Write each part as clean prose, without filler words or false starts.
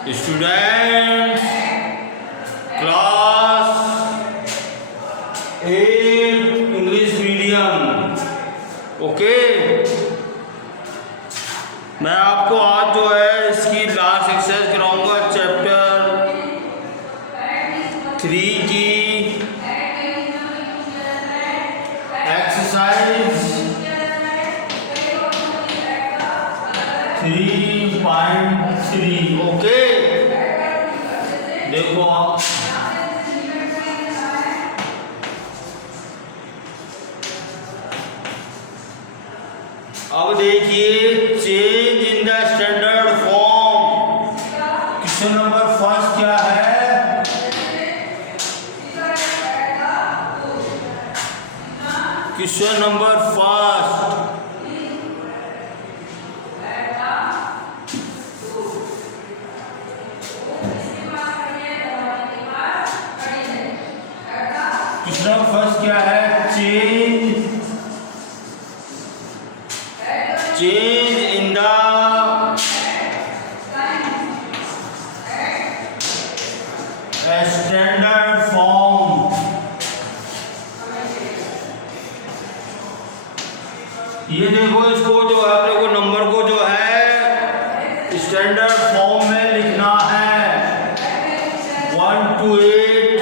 Students class 8 English medium. Okay, मैं आपको आज जो है इसकी लास्ट एक्सरसाइज कराऊंगा चैप्टर 3 की एक्सरसाइज 3.3। ओके, देखो अब देखिए, change in the standard form. Question number first क्या है? Question number first, question first क्या है? Change in the standard form. ये देखो, इसको जो है अपने को नंबर को जो है स्टैंडर्ड फॉर्म में लिखना है 1 to 8।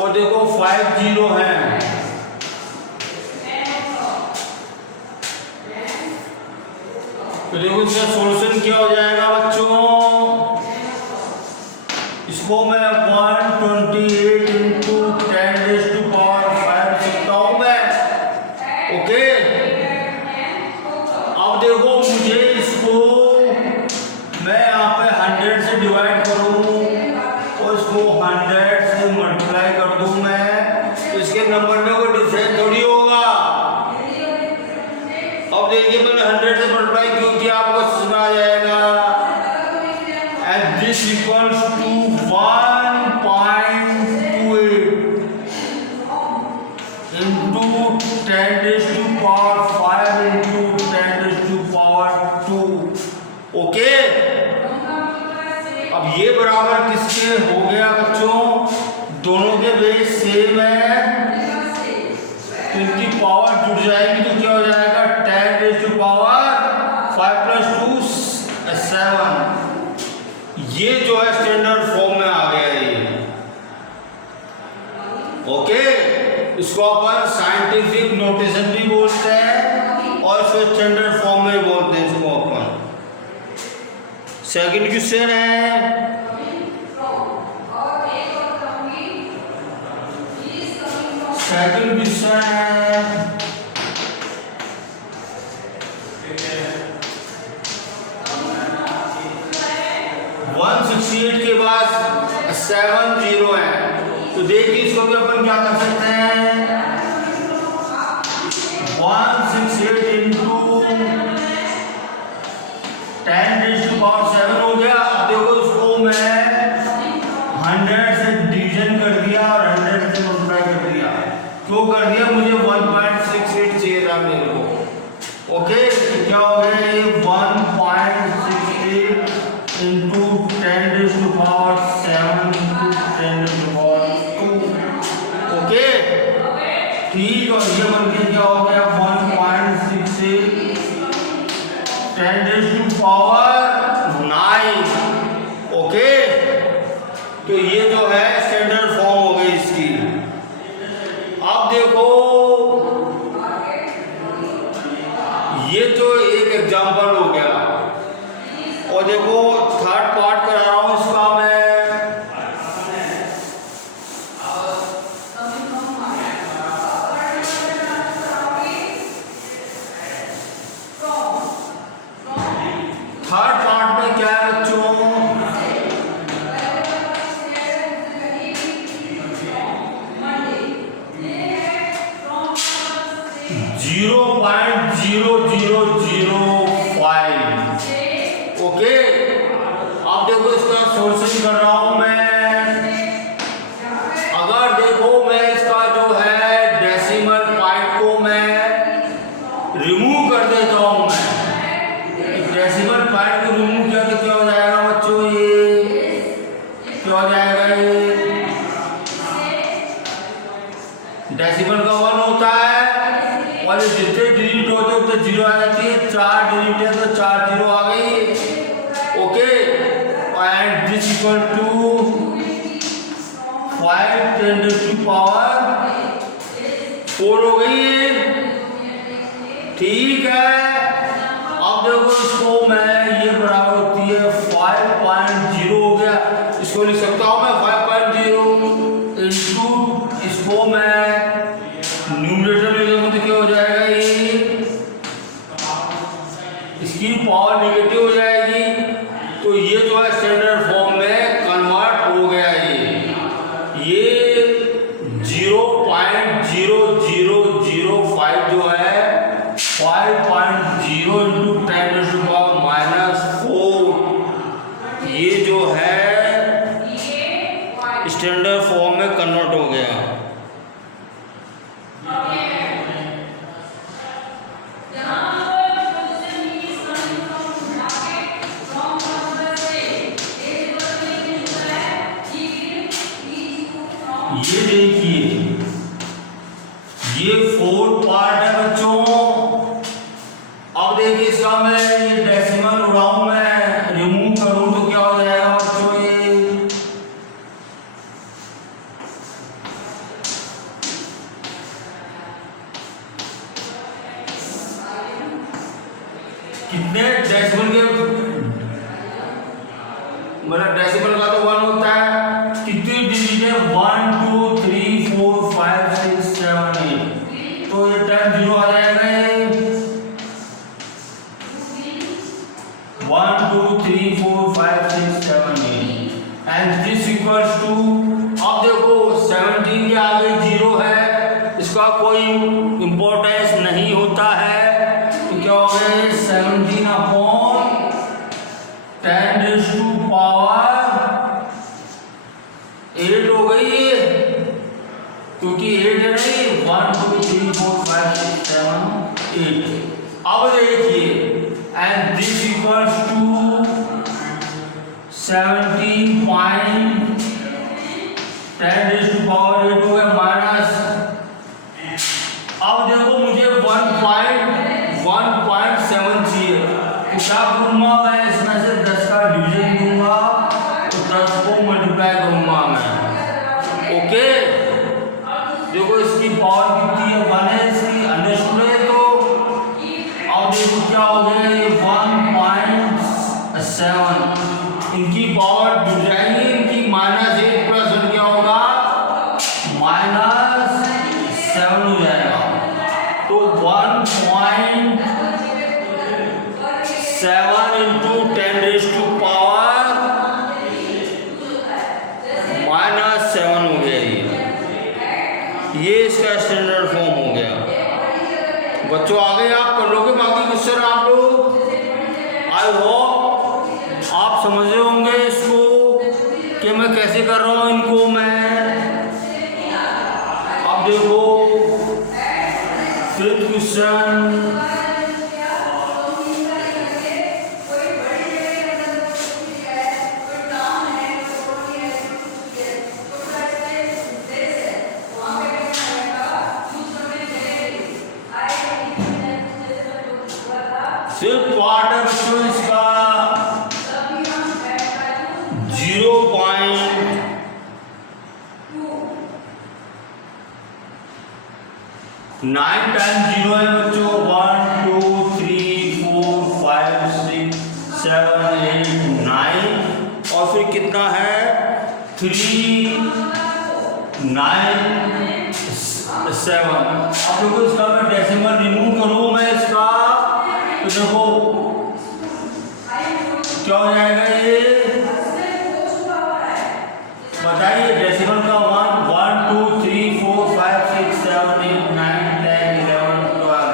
और देखो 5 0 है। तो देखो इसका सॉल्यूशन क्या हो जाएगा बच्चों? इसको मैं 128 इंटू 10⁵ सकता हूं मैं। ओके, अब देखो मुझे इसको मैं यहाँ पे 100 से डिवाइड करूं और इसको 100 से मल्टीप्लाई कर दूं मैं, तो इसके नंबर में कोई डिफरेंस थोड़ी होगा। अब देखिए, मैंने 100 से मल्टीप्लाई क्यों किया, आपको समझ आ जाएगा। And this equals to 1.28 into 10⁵ into 10⁻²। Okay, अब ये बराबर किसके हो गया बच्चों? दोनों के बेस सेम है, तो इनकी पावर जुड़ जाएगी, तो क्या हो जाएगा? 10⁵5 + 2 7। ये जो है स्टैंडर्ड फॉर्म में आ गया ये। ओके, इसको अपन साइंटिफिक नोटेशन भी बोलते हैं और फिर स्टैंडर्ड फॉर्म में बोलते हैं इसको अपन। सेकंड क्वेश्चन है, सेकंड क्वेश्चन है 168 के बाद 7 0 है। तो देखिए, इसको भी अपन क्या कर सकते हैं? 168 इंटू 10⁻⁷ हो गया। अब देखो, इसको मैं 100 से डिवीजन कर दिया और 100 से मल्टीप्लाई कर दिया। क्यों कर दिया? मुझे 1.68 चाहिए था मेरे को। ओके, क्या हो गया ये? 1.68 इंटू 10⁻⁷ इंटू 10⁻²। ओके, ठीक। और ये बन के क्या हो गया? 1.68 10⁻⁹ ओके, तो ये जो है स्टैंडर्ड फॉर्म हो गई इसकी। अब देखो, ये तो एक एग्जांपल हो गया, और देखो थर्ड पार्ट करा रहा हूं इसका मैं। थर्ड पार्ट में क्या है बच्चों? 0.0005। ओके, अब देखो इसका सॉल्यूशन कर रहा हूं मैं। अगर देखो मैं इसका जो है डेसिमल पॉइंट को मैं रिमूव कर देता हूं मैं, डेसिमल पॉइंट को रिमूव किया तो क्या हो जाएगा बच्चों, ये क्या हो जाएगा, ये डेसिमल का 1 होता है और जितने डिजिट होते हैं उतने जीरो आ जाती है, 4 डिजिट है तो 4 जीरो आ गई, okay. And this equal to 5 10 to power 4 हो गई, ठीक है। अब देखो इसको मैं, ये बराबर होती है 5.0 हो गया, इसको लिख सकता हूं मैं 5.0 इंटू, इसको मैं न्यूमरेटर में लिखूंगा तो क्या हो जाएगा, ये इसकी पावर नेगेटिव हो जाएगी, तो ये जो है स्टैंडर्ड फॉर्म में कन्वर्ट हो गया, ये 0.0005 जो है 5.0 इंटू 10⁻⁴, ये जो है स्टैंडर्ड फॉर्म में कन्वर्ट हो गया। ये देखिए, ये 4 पार्ट है बच्चों। अब देखिए इसका मैं ये डेसिमल उड़ाऊं, मैं रिमूव करूं तो क्या हो जाएगा बच्चों, ये कितने डेसिमल के, मतलब डेसिमल का तो 1 होता है, कितनी डिजिट है 1 2 3 4 5 6 7 8, तो ये 10 जीरो आ जाएगा, ये 1 2 3 4 5 6 7 8 एंड दिस इक्वल्स टू, अब देखो 17 के आगे 0 है, इसका कोई इंपॉर्टेंस नहीं होता है, तो क्या हो गया 17 अपॉन 10 टू पावर 8 हो गई है, क्योंकि 8 है नहीं, 1 2 3 4 5 6 7 8। अब देखिए and this equals to 17 point 10 to power 8 हो गया माइनस, अब देखो मुझे 1.7 चाहिए, तो क्या करूंगा मैं, इसमें से 10 का डिवीजन दूंगा तो 10 को मल्टीप्लाई करूंगा मैं, ओके। देखो इसकी पावर कितनी है, 1 है, इसकी अंडरस्टूड है, तो अब देखो क्या हो गया, ये 1.7, इनकी पावर जुड़ जाएंगी, इनकी -1 प्लस 1 क्या होगा, -7 हो जाएगा, तो 1.7 इंटू 10 टू पावर -7 हो गया, ये इसका स्टैंडर्ड फॉर्म हो गया। बच्चों आगे आप कर लोगे बाकी क्वेश्चन आप लोग, आई होप आप समझ रहे होंगे इसको कि मैं कैसे कर रहा हूँ इनको मैं। अब देखो 5th क्वेश्चन, सिर्फ पार्ट है बच्चों इसका 0.9 टाइम 0 है बच्चों, 1 2 3 4 5 6 7 8 9, और फिर कितना है 3 9 7। अब देखो इसका मैं डेसिमल रिमूव करूँ मैं इसका, तो देखो क्या हो जाएगा, ये बताइए डेसिमल का 1 2 3 4 5 6 7 8 9 10 11 12,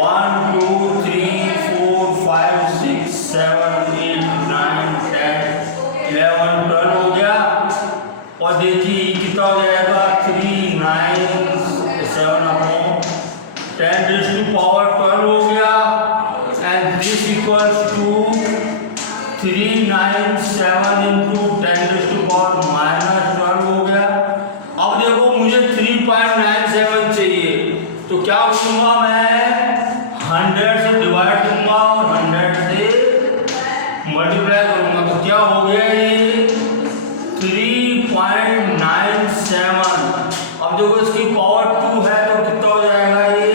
1 2 3 4 5 6 7 8 9 10 11 12 हो गया, और देखिए कितना हो जाएगा 3 9 7 upon 10 to power equals to 397 into 10⁻⁻12 हो गया। अब देखो मुझे 3.97 चाहिए, तो क्या करूंगा मैं 100 से डिवाइड दूंगा और 100 से मल्टीप्लाई करूंगा, तो क्या हो गया ये 3.97। अब देखो इसकी पावर 2 है तो कितना हो जाएगा ये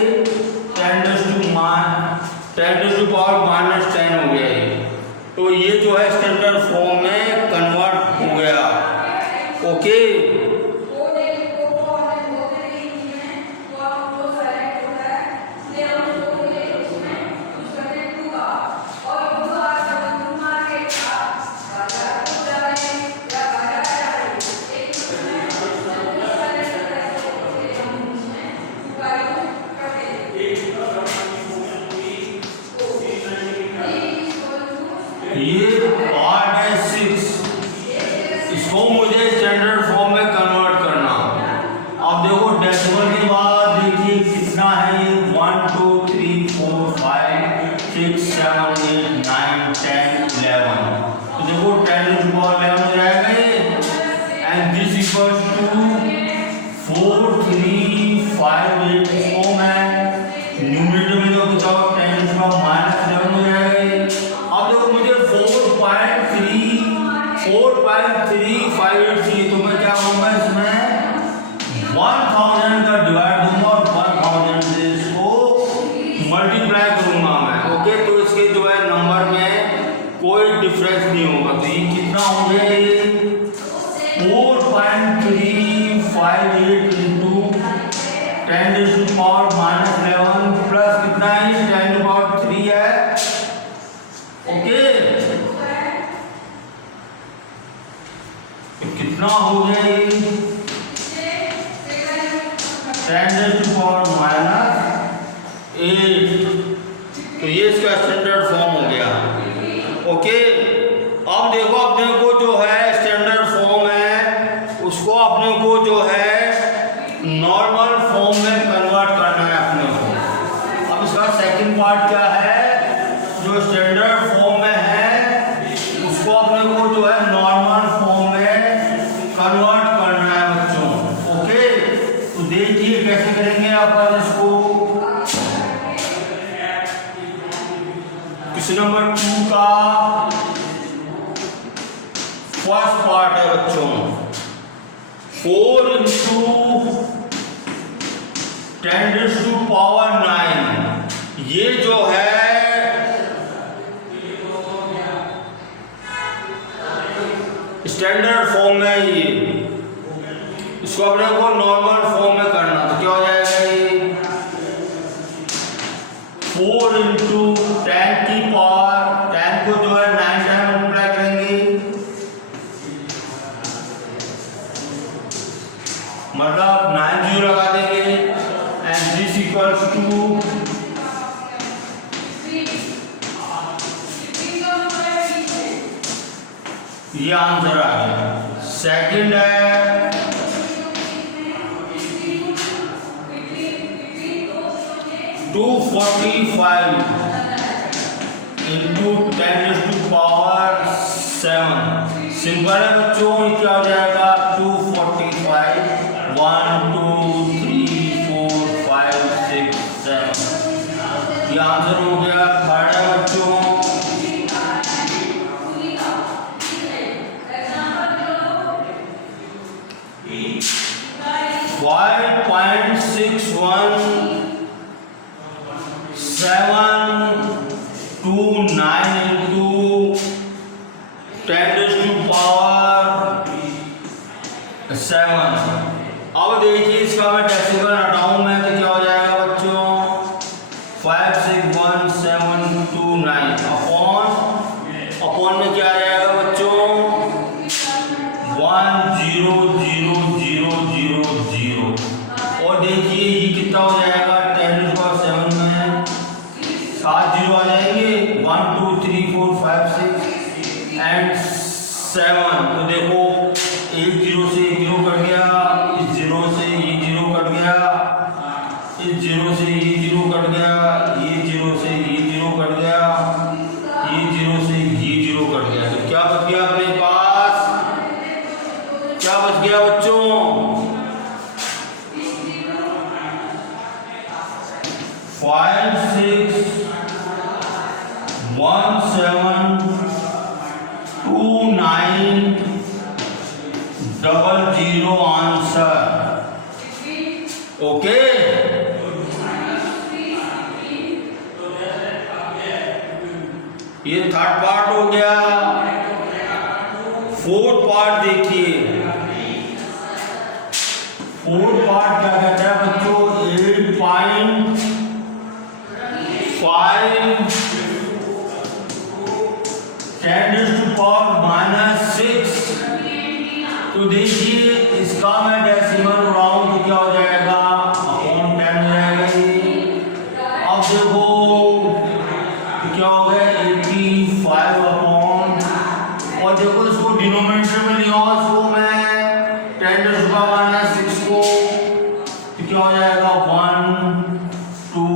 10⁻⁻10 हो गया ये। तो ये जो है स्टैंडर्ड फॉर्म में कन्वर्ट हो गया। ओके, ये पार्ट है 6, इसको मुझे स्टैंडर्ड फॉर्म में कन्वर्ट करना। अब देखो डेसिमल के बाद देखिए कितना है ये 1 2 3 4 5 6 7 8 9 10 11। तो देखो 10⁻11 हो जाएगा ये, and this equals to 4 3 5 8 form है। न्यूमरेटर में जो कुछ और 10⁻11 हो जाएगा ये। अब देखो मुझे 4.358 चाहिए, तो मैं क्या करूंगा इसमें 1000 का डिवाइड दूंगा और 1000 से इसको मल्टीप्लाई करूंगा मैं। ओके, तो इसके जो है नंबर में कोई डिफरेंस नहीं होगा। तो ये कितना हो गया ये 4.358 इंटू 10⁻11 प्लस कितना है 10⁻3 है। ओके, कितना हो गया ये 10⁻8। तो ये इसका स्टैंडर्ड फॉर्म हो गया। ओके, अब देखो अपने को जो है स्टैंडर्ड फॉर्म है उसको अपने को जो है नॉर्मल फॉर्म में कन्वर्ट करना है अपने को। अब इसका सेकंड पार्ट क्या है, जो स्टैंडर्ड फॉर्म में है उसको अपने को जो है नॉर्मल फॉर्म में कन्वर्ट करना है बच्चों। ओके, तो देखिए कैसे करेंगे अपन इसको। क्वेश्चन नंबर 2 का फर्स्ट पार्ट है बच्चों 4 इंटू 10⁻9। ये जो है स्टैंडर्ड फॉर्म में, ये इसको अपने को नॉर्मल फॉर्म में करना, तो क्या हो जाएगा ये 4 इंटू 10 की पावर 10 को जो है 9 टाइम मल्टीप्लाई करेंगे, मतलब 9 जीरो लगा देंगे, एंड दिस इक्वल्स टू ये आंसर आ गया। सेकंड है 245 इंटू 10⁻7। सिंपल है बच्चों, ये क्या हो जाएगा 245 1 2 3 4 5 6 7। ये आंसर हो गया। थर्ड है बच्चों 5.61729 इंटू 10⁻7। अब देखिए इसका मैं डेसिमल हटाऊं मैं तो क्या हो जाएगा बच्चों 5611729 अपॉन में क्या आ जाएगा बच्चों 10000। और देखिए ये कितना हो जाएगा 10⁻7 में 7 जीरो आ जाएंगे 1 2 3 4 5 6 एंड 7। तो देखो एक जीरो से एक जीरो कट गया, इस जीरो से ये जीरो कट गया, इस जीरो से ये जीरो कट गया, ये जीरो से ये जीरो कट गया, 5 6 1 7 2 9 00 आंसर। ओके, ये थर्ड पार्ट हो गया। फोर्थ पार्ट देखिए, फोर्थ पार्ट क्या कहता है बच्चों? 8.5 10⁻⁻6। तो देखिए इसका मैं डेसिमल उड़ाऊं तो क्या हो जाएगा? अपॉन 10 हो जाएगा ये। अब देखो क्या हो गया? 85 अपॉन, और देखो इसको डिनोमिनेटर में लिया इसको मैं 10⁻⁻6 को, तो क्या हो जाएगा? 1 2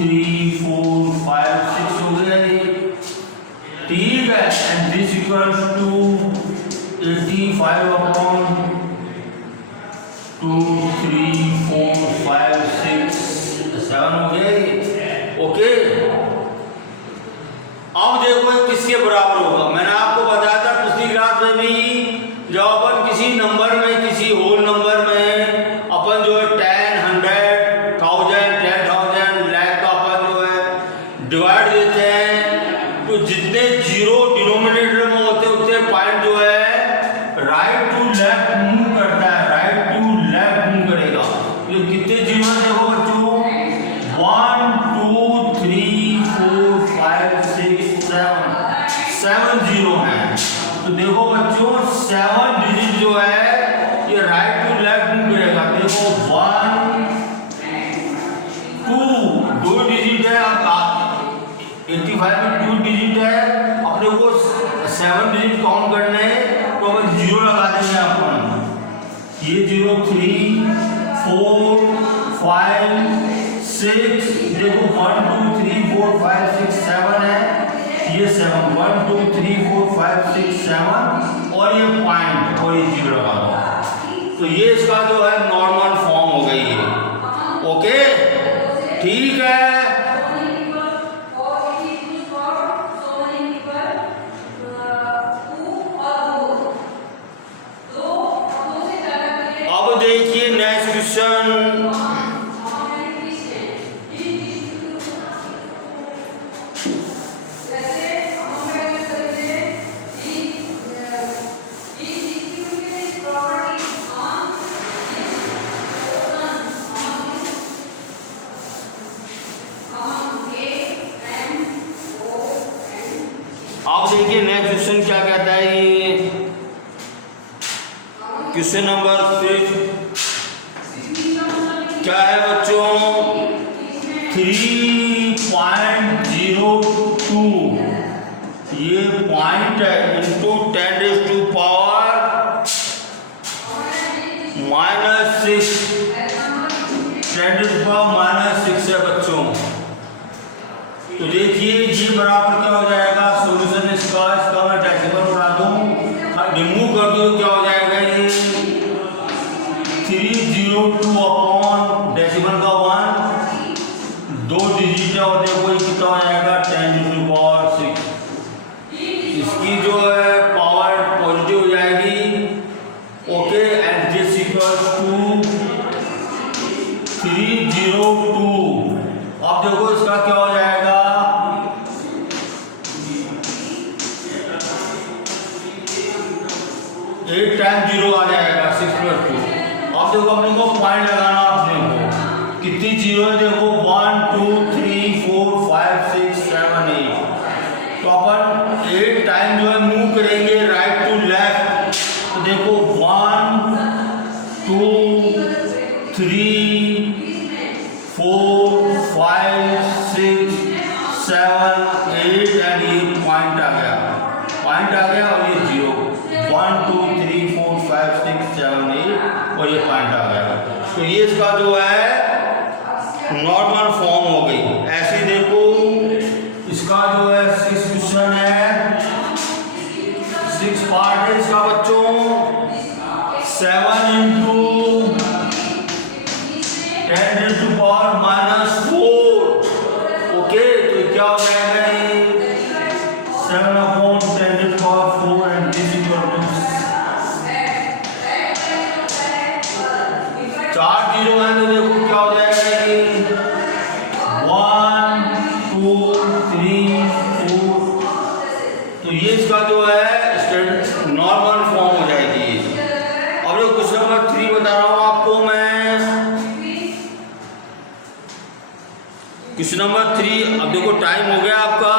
3 4 5 6 हो गया ये। ठीक है, and this equals to 85 upon 2 3 4 5 6 7 हो गया ये। ओके, अब देखो किसके बराबर होगा? मैंने आपको बताया था पिछली क्लास में भी, जब अपन किसी नंबर में, किसी होल नंबर में अपन जो है 10 100 1000 10,000 लाख का अपन जो है डिवाइड देते हैं, तो जितने जीरो डिनोमिनेटर में होते उतने पॉइंट जो है राइट टू लेफ्ट मूव करता है, राइट टू लेफ्ट मूव करेगा। ये कितने जीरो हैं देखो बच्चों? 1 2 3 4 5 6 7 जीरो हैं। तो देखो बच्चों 7 डिजिट जो है ये राइट टू लेफ्ट मूव करेगा। देखो 1 2 दो डिजिट है, अब 85 में 2 डिजिट है, अपने को 7 डिजिट काउंट करने हैं, तो हमें जीरो लगा देंगे अपन। ये 0 3 4 5 6, देखो 1 2 3 4 5 6 7 है, ये 7 1 2 3 4 5 6 7 और ये पॉइंट और ये जीरो लगा दो। तो ये इसका जो है नॉर्मल फॉर्म हो गई है। ओके, ठीक है। अब देखिए नेक्स्ट क्वेश्चन, आप देखिए नेक्स्ट क्वेश्चन क्या कहता है। ये क्वेश्चन नंबर 5 क्या है बच्चों? 3.02 ये पॉइंट है इंटू 10⁻⁻6 10⁻⁻6 है बच्चों। तो देखिए ये बराबर क्या हो जाएगा? सॉल्यूशन इसका मैं डेसिमल उड़ा दूं, रिमूव कर दूं, क्या हो जाएगा? ये 302 अपॉन डेसिमल का 1 दो डिजिट है, और देखो ये कितना हो जाएगा? 10⁻6। इसकी जो है पावर पॉजिटिव हो जाएगी। Okay, and this equals to 302। अब देखो इसका क्या हो जाएगा? 8 टाइम 0 आ जाएगा 6 + 2। अब देखो अपने को पॉइंट लगाना, अपने को कितनी जीरो है देखो 1 2 3 4 5 6 7 8। तो अपन 8 टाइम जो है मूव करेंगे राइट टू लेफ्ट। तो देखो 1 2 3 4 5 6 7 8 एंड ये पॉइंट आ गया, और ये 0 1 2 3 4 5 6 7 8 और ये पॉइंट आ गया। तो ये इसका जो है नॉर्मल फॉर्म हो गई। ऐसे देखो इसका जो है 6 क्वेश्चन है, 6 पार्ट है इसका बच्चों। 7 into 10⁻⁻4 4 जीरो है तो देखो क्या हो जाएगा ये 1 2 3 4। तो ये इसका जो है नॉर्मल फॉर्म हो जाएगी। अब जो क्वेश्चन नंबर 3 बता रहा हूं आपको मैं, क्वेश्चन नंबर 3। अब देखो टाइम हो गया आपका